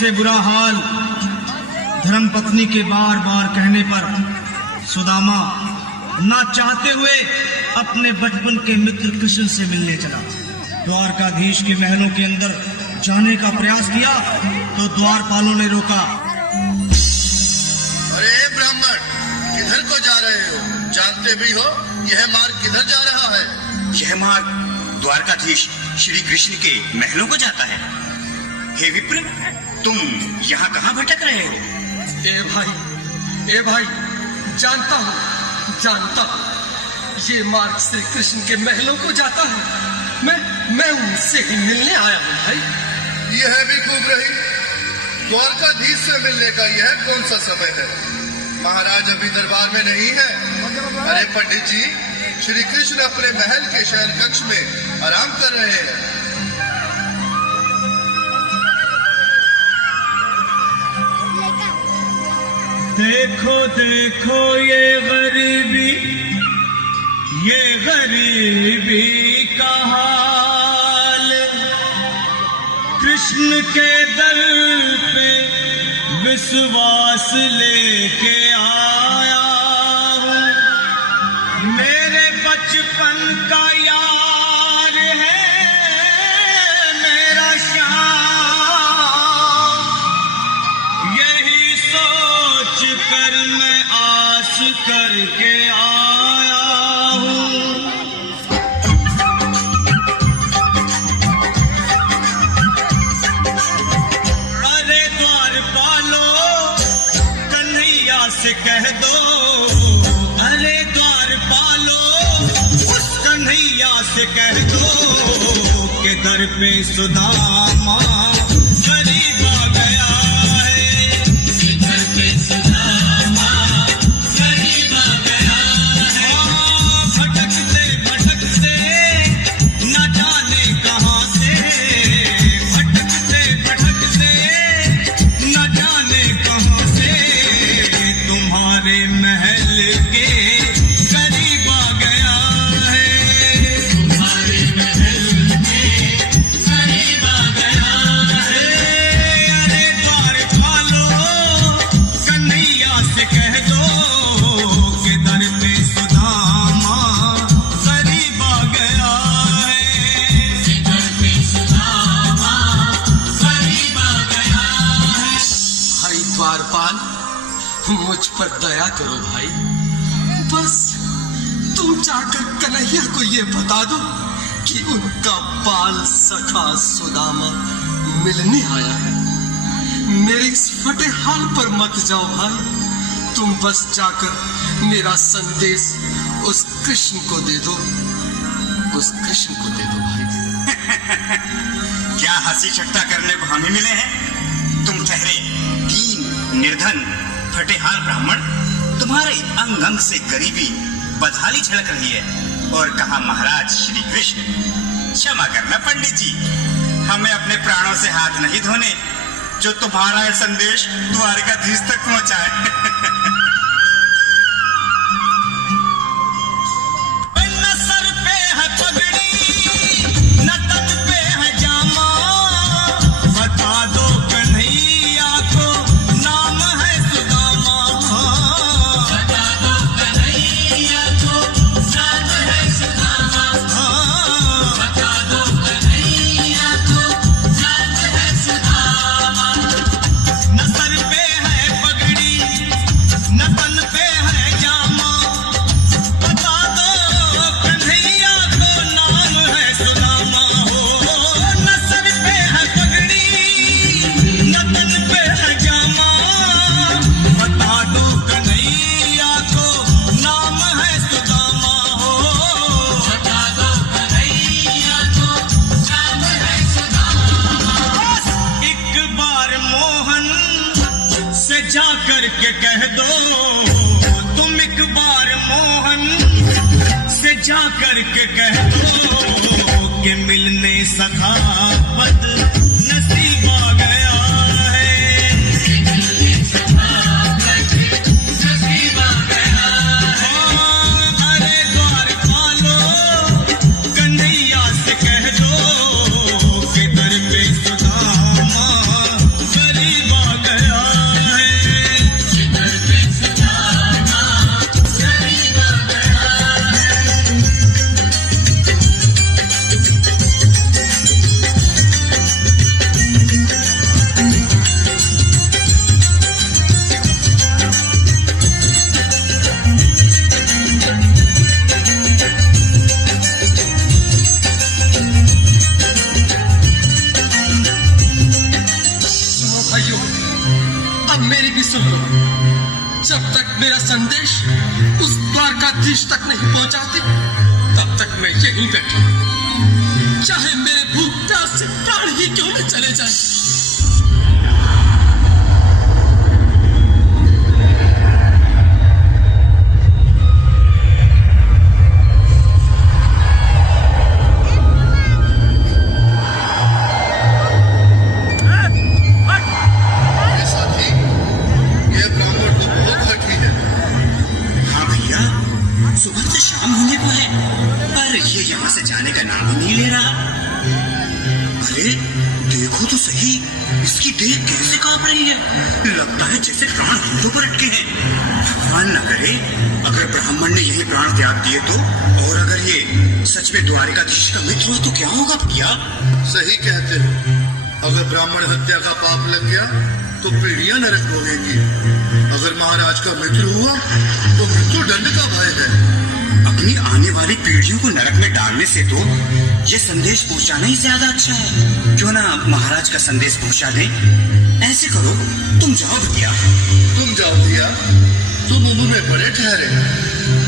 से बुरा हाल धर्मपत्नी के बार बार कहने पर सुदामा ना चाहते हुए अपने बचपन के मित्र कृष्ण से मिलने चला। द्वारकाधीश के महलों के अंदर जाने का प्रयास किया तो द्वारपालों ने रोका। अरे ब्राह्मण, किधर को जा रहे हो? जानते भी हो यह मार्ग किधर जा रहा है? यह मार्ग द्वारकाधीश श्री कृष्ण के महलों को जाता है। हे विप्र, तुम यहाँ कहाँ भटक रहे हो? ए भाई, जानता हूँ ये मार्ग श्री कृष्ण के महलों को जाता है। मैं उनसे ही मिलने आया हूँ भाई। यह भी खूब रही, द्वारकाधीश से मिलने का यह कौन सा समय है? महाराज अभी दरबार में नहीं है। अरे पंडित जी, श्री कृष्ण अपने महल के शयन कक्ष में आराम कर रहे हैं। देखो देखो ये गरीबी का हाल, कृष्ण के दर पे विश्वास लेके आया हूँ। मेरे बचपन का यार है मेरा श्याम, यही सोच कर मैं आस करके आया हूँ। अरे द्वारपालो, कन्हैया से कह दो, अरे द्वारपालो, उस कन्हैया से कह दो कि दर पे सुदामा गरीब आ गया है। दर पे सुदामा गरीब आ गया है। भटकते भटकते न जाने कहाँ से, भटकते भटकते न जाने कहाँ से तुम्हारे महल के करीब आ गया है। तुम्हारे महल के करीब आ गया है। अरे द्वारपालो, कन्हैया से कह दो कि दर पे सुदामा गरीब आ गया है। दर पे सुदामा गरीब आ गया है। भाई द्वारपाल, मुझ पर दया करो भाई। बस तुम जाकर कन्हैया को ये बता दो कि उनका बाल सखा सुदामा मिलने आया है। मेरे इस फटे हाल पर मत जाओ भाई। तुम बस जाकर मेरा संदेश उस कृष्ण को दे दो, उस कृष्ण को दे दो भाई। क्या हंसी ठट्टा करने को हम ही मिले हैं? तुम ठहरे दीन निर्धन फटेहाल ब्राह्मण, तुम्हारे अंग अंग से गरीबी बदहाली झलक रही है। और कहा महाराज श्री कृष्ण। क्षमा करना पंडित जी, हमें अपने प्राणों से हाथ नहीं धोने जो तुम्हारा यह संदेश द्वारकाधीश तक पहुंचाए। के कह दो, तुम एक बार मोहन से जा कर के कह दो कि मिलने सखा बद नसीब आ गया है। मिलने सखा बद नसीब आ गया है। अरे द्वारपालो, कन्हैया से कह दो कि दर पे सुदामा गरीब आदेश उस द्वारकाधीश तक नहीं पहुंचाते, तब तक मैं यहीं बैठा, चाहे मेरे भूख प्यास से प्राण ही क्यों न चले जाए। सुबह से शाम होने को है, पर ये यहाँ से जाने का नाम ही नहीं ले रहा। अरे देखो तो सही, इसकी देह कैसे कांप रही है, लगता है जैसे प्राण घुटनों पर अटके हैं। भगवान न करे अगर ब्राह्मण ने यही प्राण त्याग दिए तो, और अगर ये सच में द्वारिकाधीश का मित्र हुआ तो क्या होगा भैया? सही कहते हो, अगर ब्राह्मण हत्या का पाप लग गया तो पीढ़ियां नरक भोगेंगी। अगर महाराज का मित्र हुआ तो मृत्यु दंड का भय है। अपनी आने वाली पीढ़ियों को नरक में डालने से तो ये संदेश पहुंचाना ही ज्यादा अच्छा है। क्यों ना महाराज का संदेश पहुंचा दें? ऐसे करो, तुम जाओ भैया। तुम जाओ भैया, तुम उम्र में बड़े ठहरे,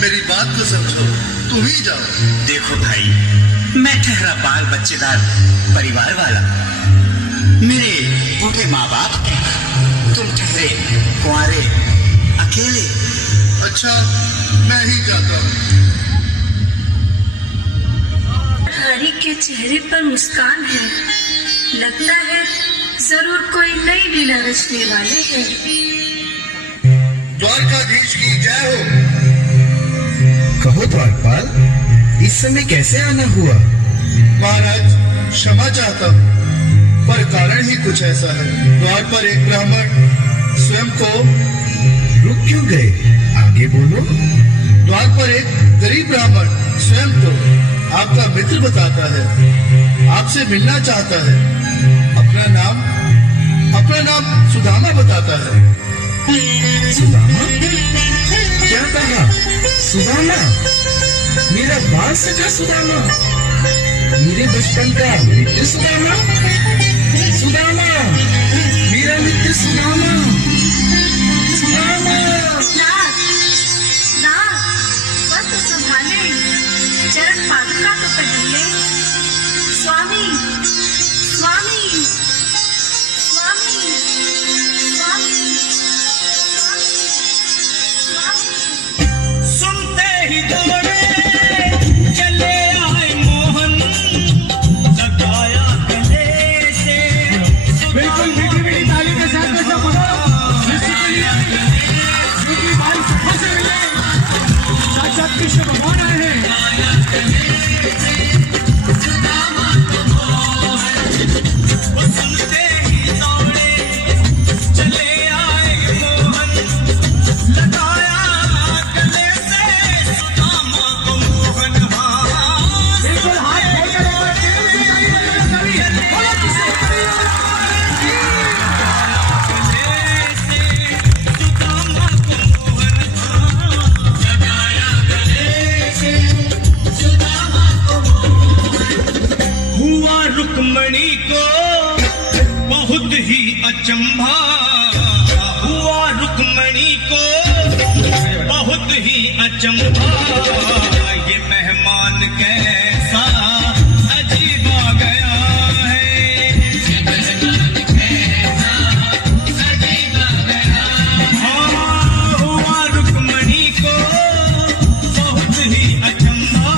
मेरी बात तो समझो, तुम ही जाओ। देखो भाई, मैं ठहरा बाल बच्चेदार परिवार वाला, मेरे बूढ़े माँ बाप हैं, तुम ठहरे कुंवारे अकेले। अच्छा, मैं ही जाता हूँ। हरि के चेहरे पर मुस्कान है, लगता है जरूर कोई नई लीला रचने वाले हैं। द्वारकाधीश की जय हो। कहो द्वारपाल, इस समय कैसे आना हुआ? महाराज क्षमा चाहता हूँ, पर कारण ही कुछ ऐसा है। द्वार पर एक ब्राह्मण स्वयं को रुक क्यों गए? आगे बोलो। द्वार पर एक गरीब ब्राह्मण स्वयं तो आपका मित्र बताता है, आपसे मिलना चाहता है। अपना नाम सुदामा बताता है। सुदामा? क्या कहा? सुदामा? मेरा बाल सगा सुदामा, मेरे बचपन का मित्र सुदामा, सुदामा, मेरा मित्र सुदामा, सुदामा। ना, बस तो संभाले, चरण पादुका तो पहले। स्वामी, स्वामी, स्वामी, स्वामी, स्वामी। सुनते ही दौड़े चले आए मोहन, लगाया गले से। बिल्कुल मीठी ताली के साथ ऐसा बोलो, क्योंकि भाई सफल से मिले, साक्षात कृष्ण भगवान आए हैं। सुनते ही दौड़े चले आए मोहन, लगाया गले से सुदामा को मोहन। बिल्कुल हाथ खोलकर और तेरे से ताली बजाना कभी। बोलो किसे कभी और सुदामा को मोहन, लगाया गले से सुदामा को मोहन। हुआ रुक्मणी को बहुत ही अचंभा, हुआ रुक्मणी को बहुत ही अचंभा। ये मेहमान कैसा अजीब आ गया है, ये मेहमान कैसा अजीब आ गया। हाँ, हुआ रुक्मणी को बहुत ही अचंभा,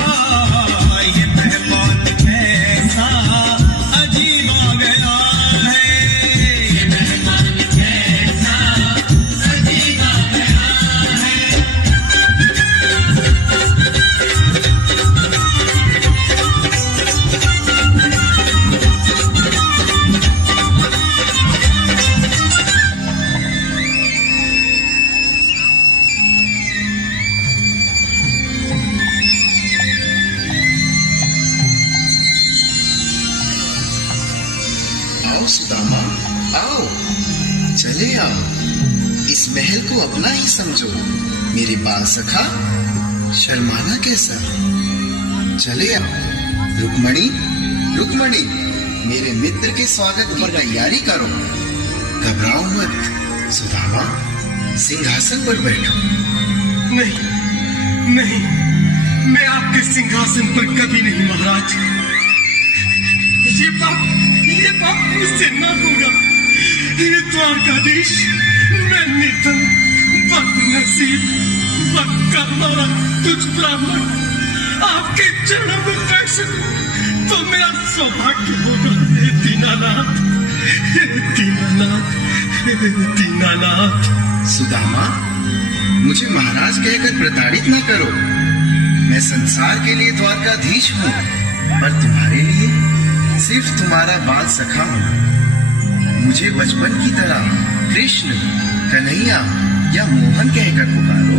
ये मेहमान कैसा अजीब आ गया है, ये मेहमान कैसा अजीब आ गया है। आओ सुदामा, आओ, चले आओ, इस महल को अपना ही समझो। मेरे बाल सखा, शर्माना कैसा? चले आओ। रुक्मणी, रुक्मणी, मेरे मित्र के स्वागत की तैयारी करो। घबराओ मत। सुदामा, सिंहासन पर बैठो। नहीं नहीं, मैं आपके सिंहासन पर कभी नहीं महाराज। ये पाप मुझसे न होगा। ये द्वारकाधीश, मैं निर्धन, बदनसीब, बदकर्मा तुझ ब्राह्मण आपके चरणों में बैठ तो मेरा सौभाग्य होगा। हे दीनानाथ, हे दीनानाथ, हे दीनानाथ। सुदामा, मुझे महाराज कहकर प्रताड़ित न करो। मैं संसार के लिए द्वारकाधीश हूँ, पर तुम्हारे लिए सिर्फ तुम्हारा बाल सखा हूँ। मुझे बचपन की तरह कृष्ण, कन्हैया या मोहन कहकर पुकारो।